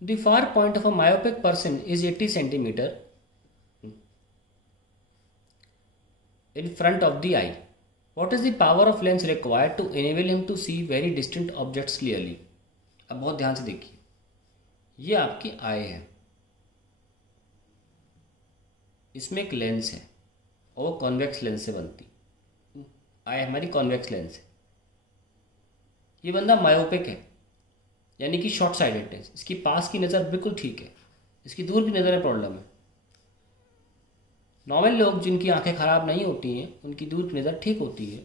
The far point of a myopic person is 80 centimetre in front of the eye. What is the power of lens required to enable him to see very distant objects clearly? अब बहुत ध्यान से देखिए, ये आपकी आई है, इसमें एक लेंस है और वो कॉन्वेक्स लेंस से बनती। आई हमारी कॉन्वेक्स लेंस है। ये बंदा मायोपिक है, यानी कि शॉर्ट साइडेडनेस, इसकी पास की नज़र बिल्कुल ठीक है, इसकी दूर की नज़र में प्रॉब्लम है। नॉर्मल लोग जिनकी आंखें ख़राब नहीं होती हैं उनकी दूर की नज़र ठीक होती है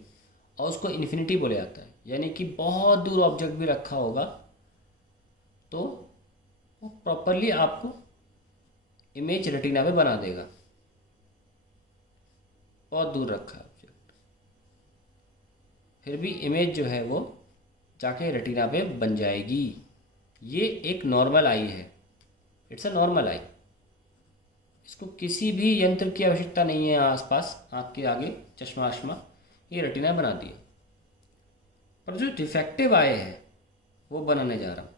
और उसको इन्फिनिटी बोले जाता है, यानी कि बहुत दूर ऑब्जेक्ट भी रखा होगा तो वो प्रॉपरली आपको इमेज रेटिना पे बना देगा। बहुत दूर रखा है ऑब्जेक्ट, फिर भी इमेज जो है वो जाके रेटिना पे बन जाएगी। ये एक नॉर्मल आई है, इट्स अ नॉर्मल आई। इसको किसी भी यंत्र की आवश्यकता नहीं है आसपास आँख के आगे, चश्मा वश्मा, ये रेटिना बना दिए। पर जो डिफेक्टिव आई है वो बनाने जा रहा हूँ।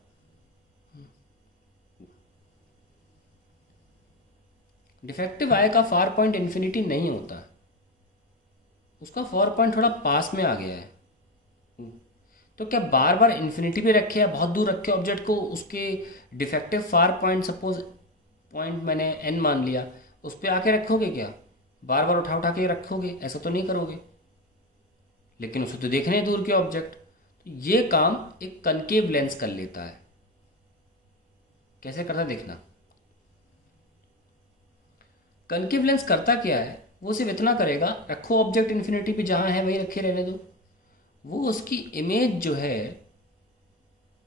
डिफेक्टिव आई का फार पॉइंट इन्फिनिटी नहीं होता, उसका फार पॉइंट थोड़ा पास में आ गया है। तो क्या बार बार इन्फिनिटी पे रखे या बहुत दूर रखे ऑब्जेक्ट को, उसके defective far point, suppose point मैंने एन मान लिया, उस पर आके रखोगे क्या? बार बार उठा उठा के रखोगे? ऐसा तो नहीं करोगे। लेकिन उसे तो देखने हैं दूर के ऑब्जेक्ट, तो ये काम एक कनकेव लेंस कर लेता है। कैसे करता है देखना। कनकेव लेंस करता क्या है, वो सिर्फ इतना करेगा, रखो ऑब्जेक्ट इन्फिनिटी पे, जहाँ है वहीं रखे रहने दो। वो उसकी इमेज जो है,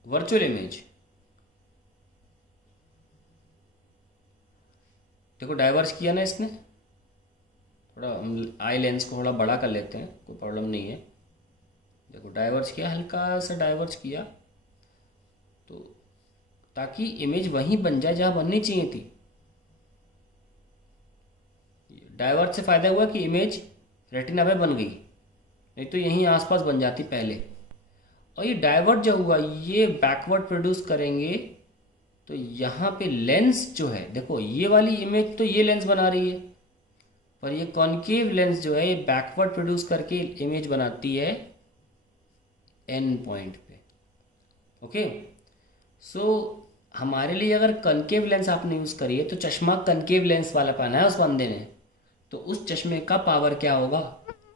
वर्चुअल इमेज, देखो डाइवर्स किया ना इसने, थोड़ा हम आई लेंस को थोड़ा बड़ा कर लेते हैं, कोई प्रॉब्लम नहीं है। देखो डाइवर्स किया, हल्का सा डाइवर्स किया, तो ताकि इमेज वहीं बन जाए जहाँ बननी चाहिए थी। डाइवर्ट से फ़ायदा हुआ कि इमेज रेटिना पे बन गई, नहीं तो यहीं आसपास बन जाती पहले। और ये डाइवर्ट जो हुआ, ये बैकवर्ड प्रोड्यूस करेंगे, तो यहाँ पे लेंस जो है, देखो ये वाली इमेज तो ये लेंस बना रही है, पर ये कॉन्केव लेंस जो है ये बैकवर्ड प्रोड्यूस करके इमेज बनाती है एन पॉइंट पे। ओके, सो हमारे लिए अगर कनकेव लेंस आपने यूज़ करी है, तो चश्मा कनकेव लेंस वाला पहना है उस बंदे ने, तो उस चश्मे का पावर क्या होगा?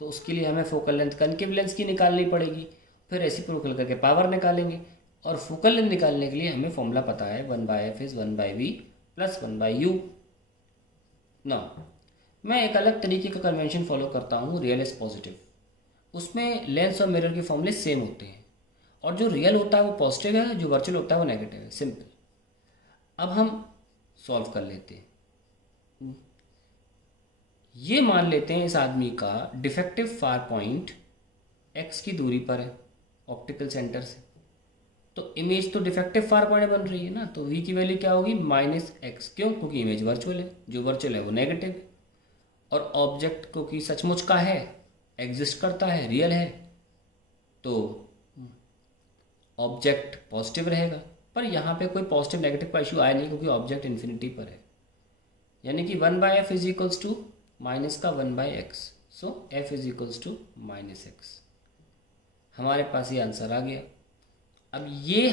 तो उसके लिए हमें फोकल लेंथ कनकेव लेंस की निकालनी पड़ेगी, फिर रेसिप्रोकल करके पावर निकालेंगे। और फोकल लेंथ निकालने के लिए हमें फॉर्मूला पता है, 1/f is 1/v plus 1/u। ना, मैं एक अलग तरीके का कन्वेंशन फॉलो करता हूँ, रियल इज पॉजिटिव। उसमें लेंस और मिरर के फॉर्मूले सेम होते हैं, और जो रियल होता है वो पॉजिटिव है, जो वर्चुअल होता है वो नेगेटिव है। सिंपल। अब हम सॉल्व कर लेते हैं। ये मान लेते हैं इस आदमी का डिफेक्टिव फार पॉइंट एक्स की दूरी पर है ऑप्टिकल सेंटर से, तो इमेज तो डिफेक्टिव फार पॉइंट बन रही है ना, तो वी की वैल्यू क्या होगी? -x। क्यों? क्योंकि इमेज वर्चुअल है, जो वर्चुअल है वो नेगेटिव है, और ऑब्जेक्ट को कि सचमुच का है, एग्जिस्ट करता है, रियल है, तो ऑब्जेक्ट पॉजिटिव रहेगा। पर यहाँ पे कोई पॉजिटिव नेगेटिव का इशू आया नहीं, क्योंकि ऑब्जेक्ट इन्फिनिटी पर है, यानी कि 1/f is equals to minus का 1/x, so f is equals to -x। हमारे पास ये आंसर आ गया। अब ये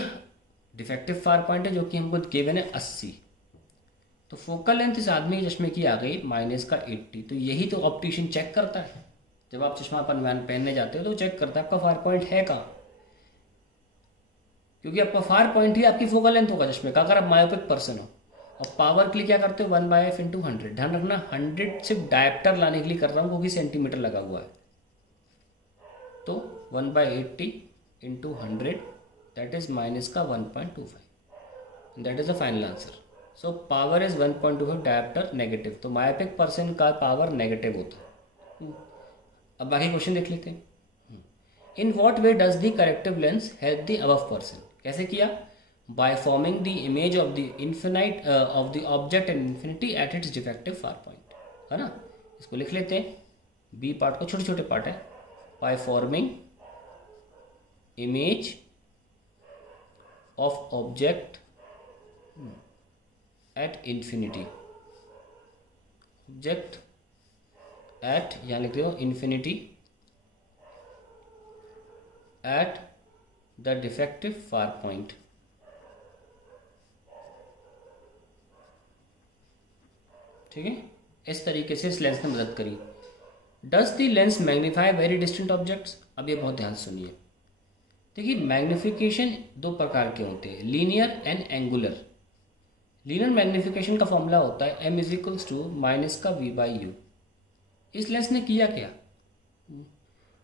डिफेक्टिव फार पॉइंट है जो कि हमको गिवन है 80, तो फोकल लेंथ इस आदमी के चश्मे की आ गई -80। तो यही तो ऑप्टिशियन चेक करता है, जब आप चश्मा पहनने जाते हो तो चेक करता है आपका फार पॉइंट है कहाँ, क्योंकि आपका फार पॉइंट ही आपकी फोकल लेंथ होगा चश्मे का, अगर आप मायोपिक पर्सन हो। और पावर के लिए क्या करते हो? 1/f into 100। ध्यान रखना 100 सिर्फ डायप्टर लाने के लिए कर रहा हूँ, क्योंकि सेंटीमीटर लगा हुआ है। तो 1/80 इंटू 100, दैट इज माइनस का 1.25, that is the final answer. So power is 1.25 dioptre negative, तो मायोपिक पर्सन का पावर नेगेटिव होता है। अब बाकी क्वेश्चन देख लेते हैं। In what way does the corrective lens help the above person? कैसे किया? By forming the image of the infinite of the object in infinity at its defective far point, है ना। इसको लिख लेते हैं, बी पार्ट को, छोटे छोटे पार्ट है। By forming image of object at infinity, object at, यहाँ लिख दो infinity at the defective far point. ठीक है, इस तरीके से इस लेंस ने मदद करी। Does the lens magnify very distant objects? अब ये बहुत ध्यान से सुनिए। देखिए, मैग्निफिकेशन दो प्रकार के होते हैं, linear and angular. Linear magnification का फॉर्मूला होता है m is equals to minus का v बाई यू। इस लेंस ने किया क्या?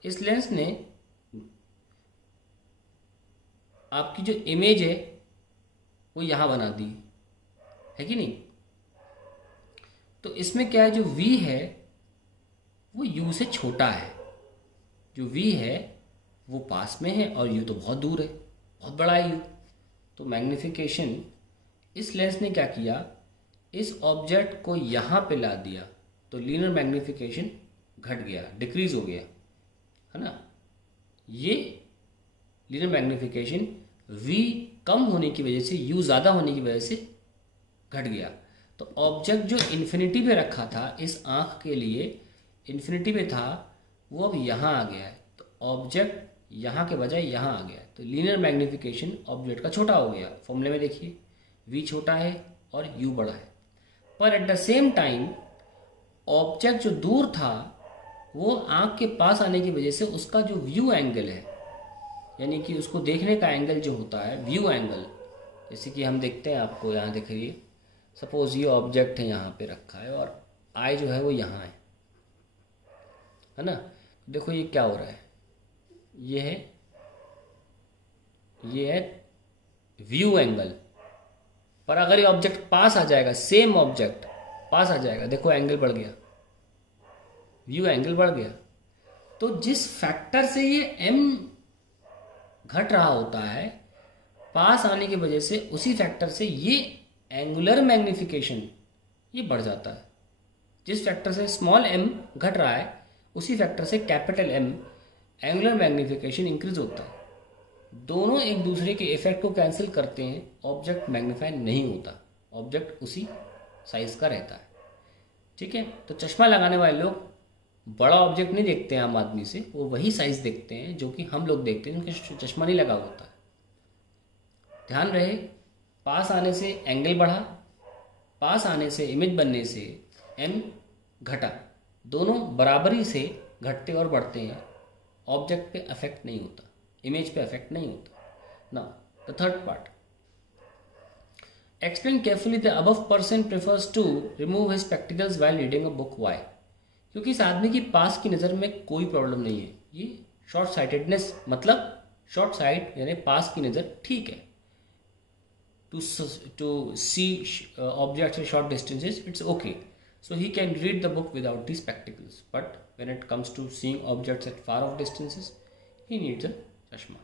इस लेंस ने आपकी जो इमेज है वो यहाँ बना दी है कि नहीं? तो इसमें क्या है, जो v है वो u से छोटा है, जो v है वो पास में है और u तो बहुत दूर है, बहुत बड़ा है u। तो मैग्निफिकेशन इस लेंस ने क्या किया, इस ऑब्जेक्ट को यहाँ पे ला दिया, तो लीनियर मैग्निफिकेशन घट गया, डिक्रीज हो गया, है ना। ये लीनियर मैग्निफिकेशन v कम होने की वजह से, u ज़्यादा होने की वजह से घट गया। तो ऑब्जेक्ट जो इन्फिनिटी पे रखा था, इस आँख के लिए इन्फिनिटी पे था, वो अब यहाँ आ गया है। तो ऑब्जेक्ट यहाँ के बजाय यहाँ आ गया है, तो लीनियर मैग्निफिकेशन ऑब्जेक्ट का छोटा हो गया। फॉर्मूले में देखिए, v छोटा है और u बड़ा है, पर at the same time object जो दूर था वो आँख के पास आने की वजह से उसका जो व्यू एंगल है, यानी कि उसको देखने का एंगल जो होता है व्यू एंगल, जैसे कि हम देखते हैं, आपको यहाँ देखिए, सपोज ये ऑब्जेक्ट है यहाँ पे रखा है और आई जो है वो यहाँ है ना। देखो ये क्या हो रहा है, ये है व्यू एंगल। पर अगर ये ऑब्जेक्ट पास आ जाएगा, सेम ऑब्जेक्ट पास आ जाएगा, देखो एंगल बढ़ गया, व्यू एंगल बढ़ गया। तो जिस फैक्टर से ये m घट रहा होता है, पास आने की वजह से उसी फैक्टर से ये एंगुलर मैग्निफिकेशन ये बढ़ जाता है। जिस फैक्टर से स्मॉल m घट रहा है, उसी फैक्टर से capital M angular magnification increase होता है। दोनों एक दूसरे के इफेक्ट को कैंसिल करते हैं, ऑब्जेक्ट मैग्नीफाई नहीं होता, ऑब्जेक्ट उसी साइज का रहता है। ठीक है, तो चश्मा लगाने वाले लोग बड़ा ऑब्जेक्ट नहीं देखते हैं आम आदमी से, वो वही साइज देखते हैं जो कि हम लोग देखते हैं, उनके चश्मा नहीं लगा होता है। ध्यान रहे, पास आने से एंगल बढ़ा, पास आने से इमेज बनने से m घटा, दोनों बराबरी से घटते और बढ़ते हैं, ऑब्जेक्ट पे अफेक्ट नहीं होता, इमेज पे अफेक्ट नहीं होता। Now the third part, explain carefully the above person prefers to remove his spectacles while reading a book. Why? क्योंकि इस आदमी की पास की नज़र में कोई प्रॉब्लम नहीं है, ये शॉर्ट साइटेडनेस, मतलब शॉर्ट साइट यानी पास की नज़र ठीक है, to see objects at short distances it's okay, so he can read the book without the spectacles, but when it comes to seeing objects at far off distances he needs a chashma.